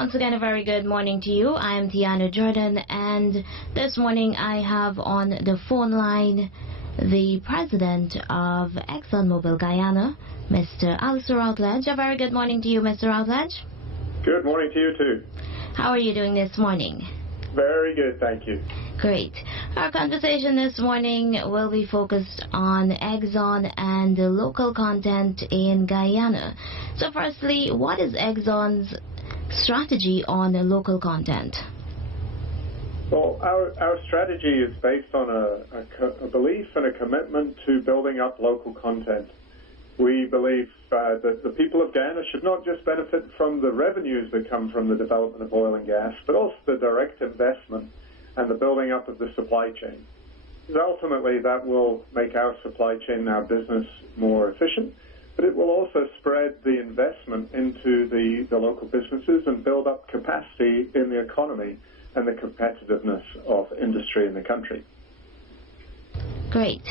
Once again, a very good morning to you. I am Tiana Jordan, and this morning I have on the phone line the president of ExxonMobil Guyana, Mr. Alistair Routledge. A very good morning to you, Mr. Routledge. Good morning to you too. How are you doing this morning? Very good, thank you. Great. Our conversation this morning will be focused on Exxon and the local content in Guyana. So firstly, what is Exxon's strategy on the local content? Well, our strategy is based on a belief and a commitment to building up local content. We believe that the people of Guyana should not just benefit from the revenues that come from the development of oil and gas, but also the direct investment and the building up of the supply chain. Because ultimately, that will make our supply chain, our business, more efficient, but it will also spread the investment into the local businesses and build up capacity in the economy and the competitiveness of industry in the country. Great.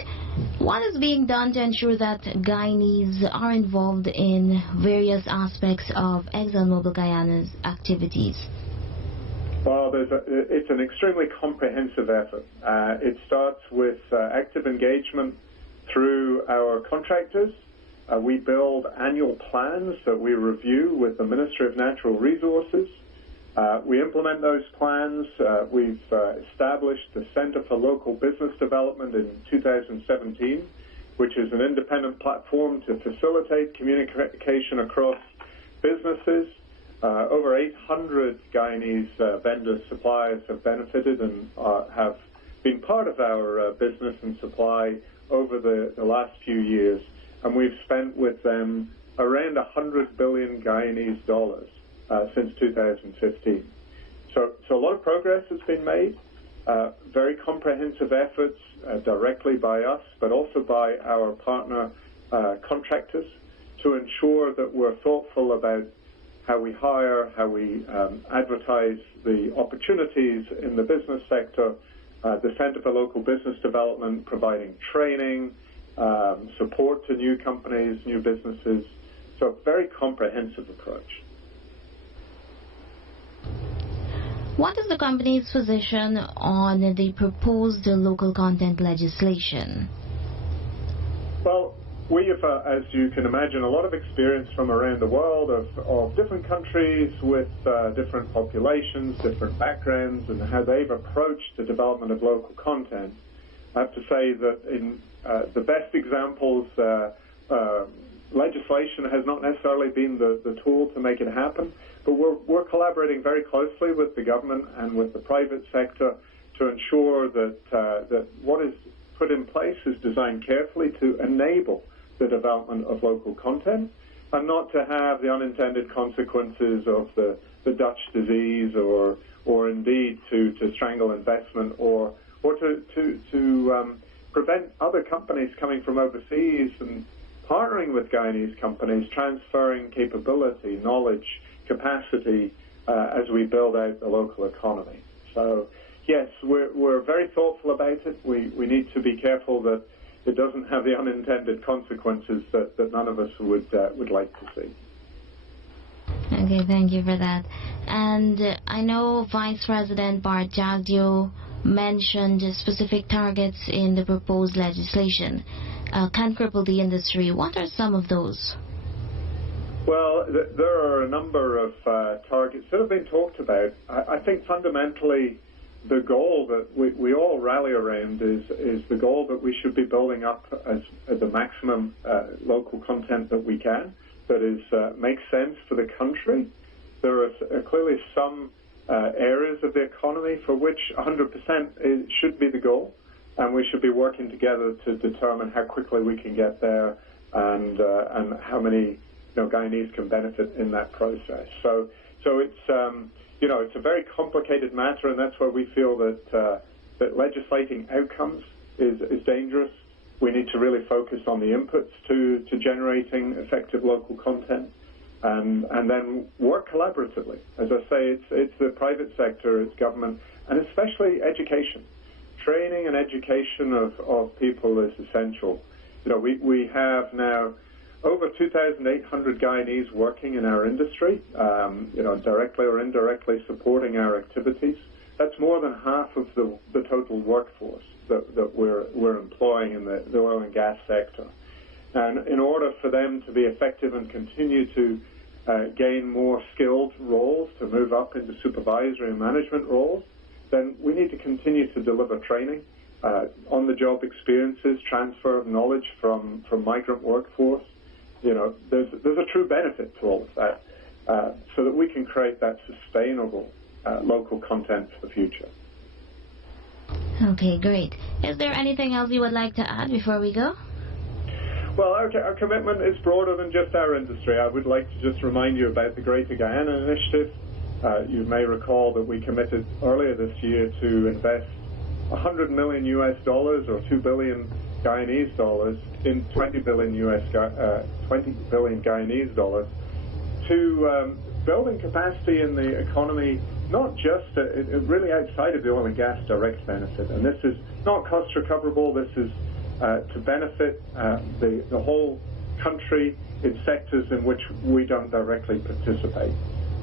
What is being done to ensure that Guyanese are involved in various aspects of ExxonMobil Guyana's activities? Well, it's an extremely comprehensive effort. It starts with active engagement through our contractors. We build annual plans that we review with the Ministry of Natural Resources. We implement those plans. We've established the Center for Local Business Development in 2017, which is an independent platform to facilitate communication across businesses. Over 800 Guyanese vendors, suppliers have benefited and have been part of our business and supply over the last few years. And we've spent with them around 100 billion Guyanese dollars since 2015. So a lot of progress has been made, very comprehensive efforts directly by us, but also by our partner contractors to ensure that we're thoughtful about how we hire, how we advertise the opportunities in the business sector, the Center for Local Business Development providing training, support to new companies, new businesses. So a very comprehensive approach. What is the company's position on the proposed local content legislation? Well, we have, as you can imagine, a lot of experience from around the world of different countries with different populations, different backgrounds, and how they've approached the development of local content. I have to say that in the best examples, legislation has not necessarily been the tool to make it happen, but we're collaborating very closely with the government and with the private sector to ensure that what is put in place is designed carefully to enable the development of local content and not to have the unintended consequences of the Dutch disease or indeed to strangle investment or to prevent other companies coming from overseas and partnering with Guyanese companies, transferring capability, knowledge, capacity as we build out the local economy. So, yes, we're very thoughtful about it. We need to be careful that it doesn't have the unintended consequences that none of us would like to see. Okay, thank you for that. And I know Vice President Bart Jagdio mentioned specific targets in the proposed legislation can cripple the industry. What are some of those? Well, there are a number of targets that have been talked about. I think fundamentally the goal that we all rally around is the goal that we should be building up as the maximum local content that we can, that is makes sense for the country. There are clearly some areas of the economy for which 100% should be the goal, and we should be working together to determine how quickly we can get there and how many Guyanese can benefit in that process. So it's it's a very complicated matter, and that's where we feel that legislating outcomes is dangerous. We need to really focus on the inputs to generating effective local content, and then work collaboratively. As I say, it's the private sector, it's government, and especially education. Training and education of people is essential. We have now over 2,800 Guyanese working in our industry, directly or indirectly supporting our activities. That's more than half of the total workforce that we're employing in the oil and gas sector. And in order for them to be effective and continue to gain more skilled roles, to move up into supervisory and management roles, then we need to continue to deliver training, on-the-job experiences, transfer of knowledge from migrant workforce. There's a true benefit to all of that, so that we can create that sustainable local content for the future. Okay, great. Is there anything else you would like to add before we go? Well, our commitment is broader than just our industry. I would like to just remind you about the Greater Guyana initiative. You may recall that we committed earlier this year to invest $100 million or 2 billion Guyanese dollars in 20 billion Guyanese dollars to building capacity in the economy, not just really outside of the oil and gas direct benefit. And this is not cost recoverable. This is to benefit the whole country in sectors in which we don't directly participate.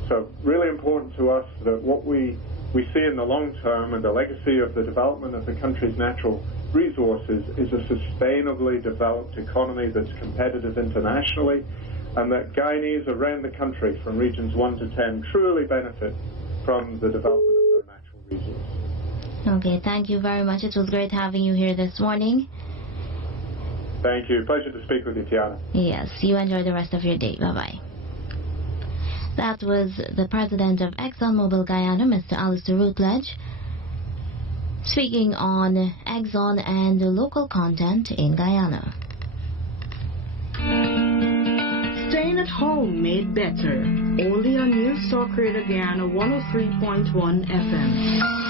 So really important to us that what we see in the long term and the legacy of the development of the country's natural resources is a sustainably developed economy that's competitive internationally, and that Guyanese around the country from regions 1 to 10 truly benefit from the development of their natural resources. Okay, thank you very much. It was great having you here this morning. Thank you. Pleasure to speak with you, Tiana. Yes, you enjoy the rest of your day. Bye-bye. That was the president of ExxonMobil Guyana, Mr. Alistair Routledge, speaking on Exxon and local content in Guyana. Staying at home made better. Only on News Talk Radio Guyana 103.1 FM.